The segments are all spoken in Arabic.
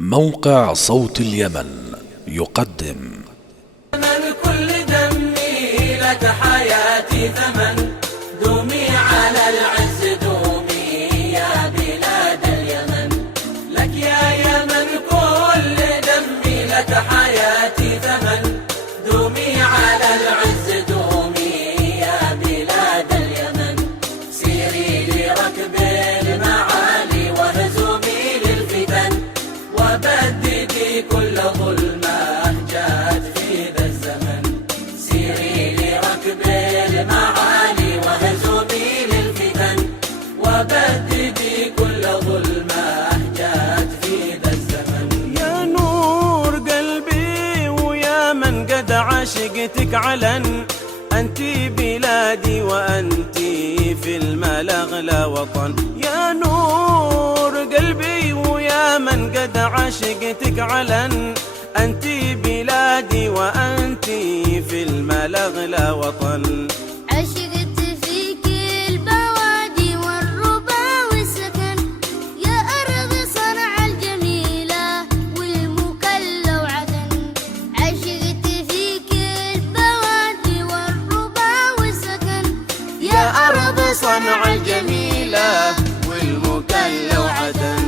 موقع صوت اليمن يقدم من كل دمي لك حياتي ثمن، دومي على العز دومي يا بلاد اليمن. لك يا يمن كل دمي لك حياتي ثمن، دومي على العز دومي يا بلاد اليمن. سيري لركب المعالي وهزومي للفتن، وبددي كل ظلمه جاءت في ذا الزمن. سيري لركب المعالي وهزومي للفتن، وبددي كل ظلمه جاءت في ذا الزمن. يا نور قلبي ويا من قد عشقتك علن، أنت بلادي وأنت في المال أغلى وطن. يا نور قلبي ويا من قد عشقتك علن، أنت بلادي وأنت في المال أغلى وطن. عشقت فيك البوادي والربا والسكن، يا أرض صنع الجميلة والمكلا وعدن. عشقت فيك البوادي والربا والسكن، يا أرض صنع الجميلة والمكلا وعدن.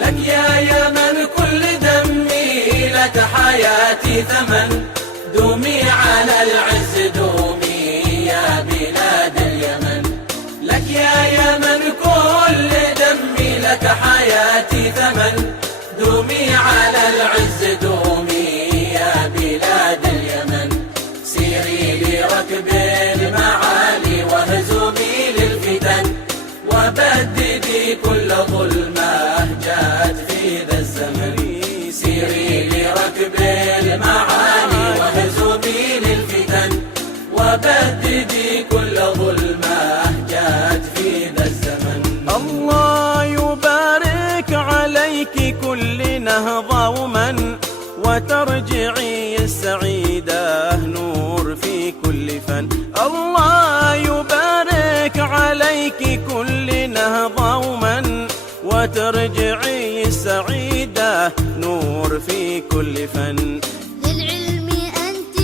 لك يا يمن كل دمي لك حياتي ثمن، دومي على العز دومي يا بلاد اليمن. لك يا يمن كل دمي لك حياتي ثمن، دومي على العز دومي يا بلاد اليمن. سيري لركب المعالي وهزومي للفتن، وبددي كل ظلمه جاءت في ذا الزمن. سيري لركب المعالي وهزومي للفتن، وبددي كل ظلمه جاءت في ذا الزمن. الله يبارك عليك كل نهضة ومن، وترجعي السعيدة نور في كل فن. الله يبارك عليك كل نهضة ومن، وترجعي السعيدة نور في كل فن. للعلم أنت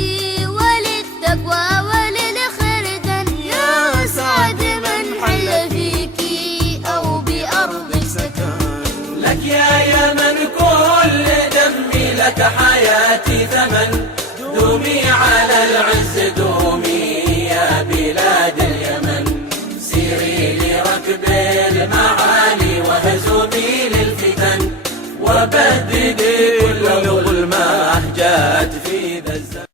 وللتقوى وللخردن، يا سعد من حل فيك أو بأرضك سكن. لك يا يمن كل دمي لك حياتي ثمن، دومي على العز دومي يا بلاد اليمن. سيري لركب المعالي وهزومي للفتن، وبددي كل ظلمه جاءت في ذا الزمن.